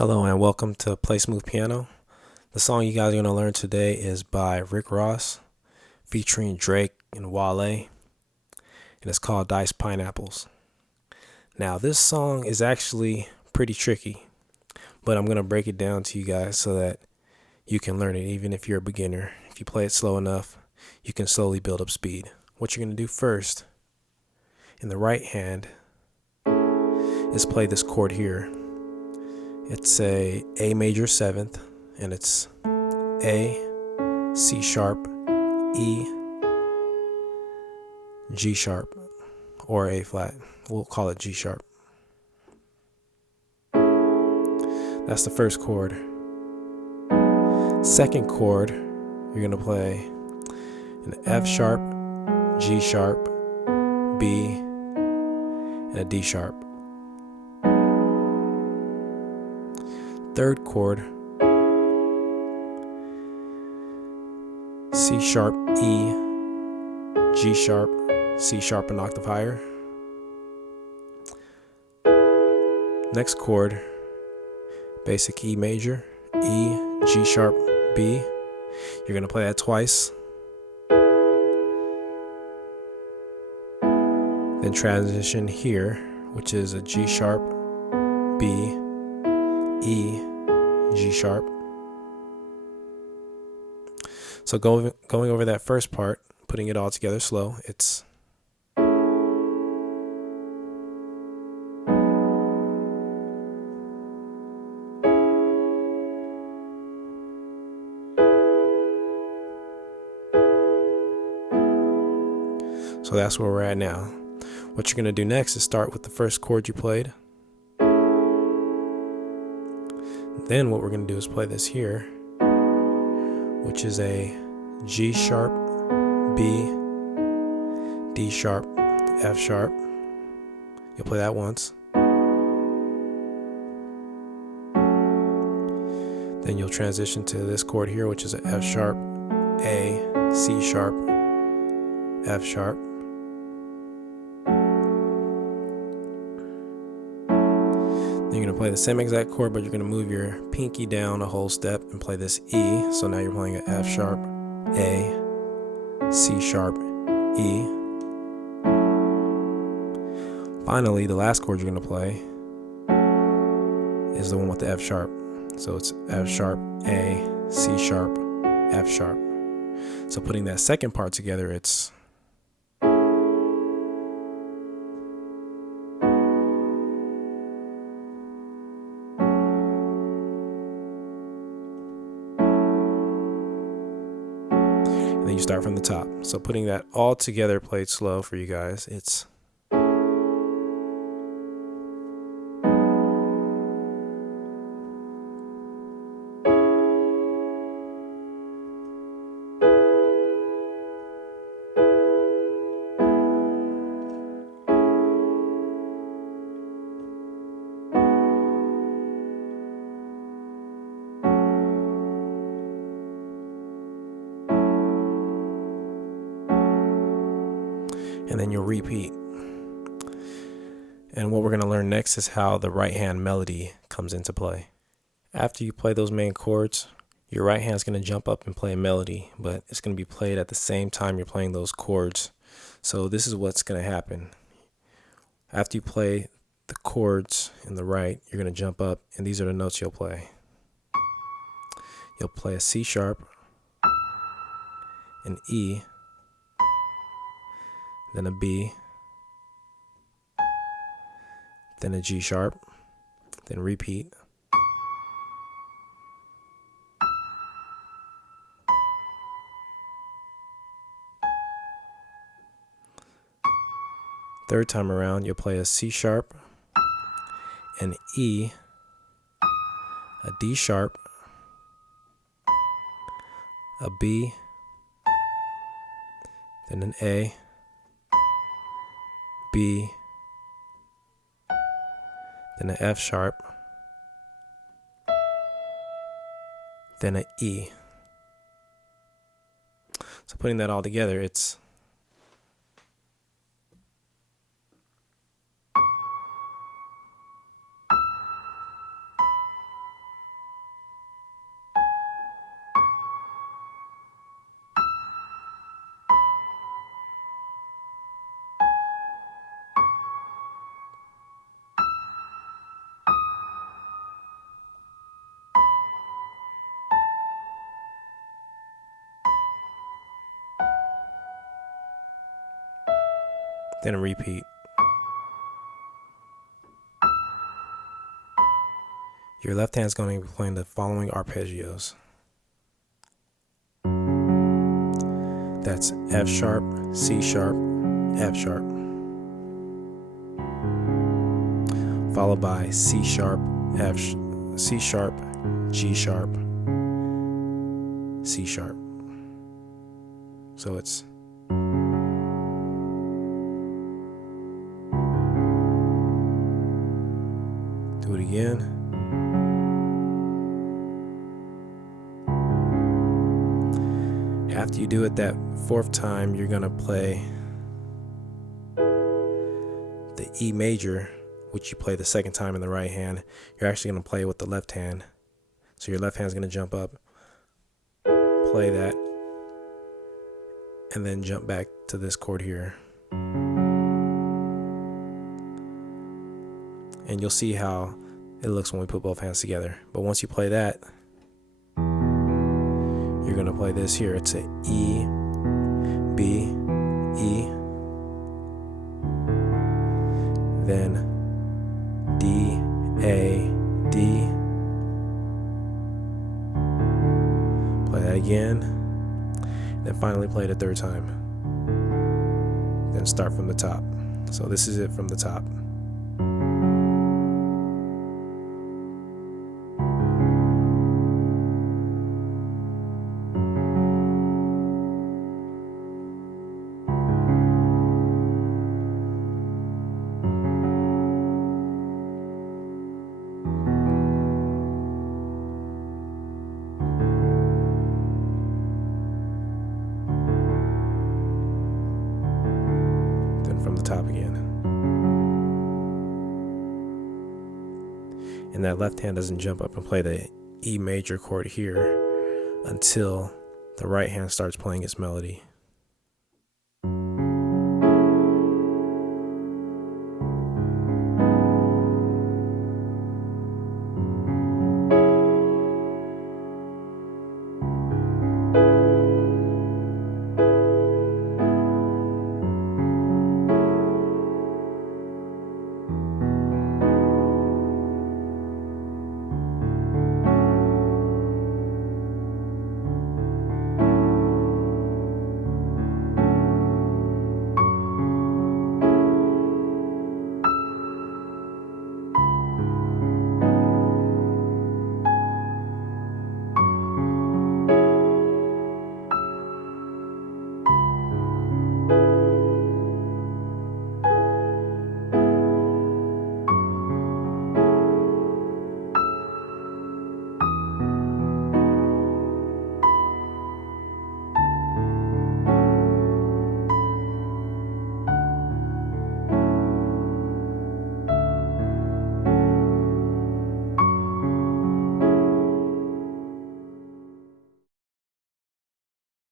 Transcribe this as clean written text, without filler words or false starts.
Hello and welcome to Play Smooth Piano. The song you guys are going to learn today is by Rick Ross featuring Drake and Wale, and it's called Diced Pineapples. Now this song is actually pretty tricky, but I'm going to break it down to you guys so that you can learn it even if you're a beginner. If you play it slow enough, you can slowly build up speed. What you're going to do first in the right hand is play this chord here. It's a major 7th, and it's A, C sharp, E, G sharp, or A flat. We'll call it G sharp. That's the first chord. Second chord, you're going to play an F sharp, G sharp, B, and a D sharp. Third chord, C sharp, E, G sharp, C sharp an octave higher. Next chord, basic E major, E, G sharp, B. You're going to play that twice. Then transition here, which is a G sharp, B, E, G sharp. So going over that first part, putting it all together slow, it's so that's where we're at now. What you're going to do next is start with the first chord you played. Then what we're going to do is play this here, which is a G sharp, B, D sharp, F sharp. You'll play that once. Then you'll transition to this chord here, which is a F sharp, A, C sharp, F sharp. Then you're going to play the same exact chord, but you're going to move your pinky down a whole step and play this E. So now you're playing an F sharp, A, C sharp, E. Finally, the last chord you're going to play is the one with the F sharp. So it's F sharp, A, C sharp, F sharp. So putting that second part together, it's and then you start from the top. So putting that all together played slow for you guys, it's and then you'll repeat. And what we're going to learn next is how the right hand melody comes into play. After you play those main chords, your right hand's going to jump up and play a melody, but it's going to be played at the same time you're playing those chords. So this is what's going to happen. After you play the chords in the right, you're going to jump up, and these are the notes you'll play. You'll play a C sharp, an E, then a B, then a G sharp, then repeat. Third time around, you'll play a C sharp, an E, a D sharp, a B, then an A, B, then an F sharp, then an E. So putting that all together, it's then a repeat. Your left hand's going to be playing the following arpeggios. That's F sharp, C sharp, F sharp, followed by C sharp, C sharp, G sharp, C sharp. So it's do it again. After you do it that fourth time, you're going to play the E major, which you play the second time in the right hand. You're actually going to play with the left hand. So your left hand's going to jump up, play that, and then jump back to this chord here. And you'll see how it looks when we put both hands together. But once you play that, you're going to play this here. It's a E, B, E, then D, A, D. Play that again, then finally play it a third time. Then start from the top. So this is it from the top. From the top again. And that left hand doesn't jump up and play the E major chord here until the right hand starts playing its melody.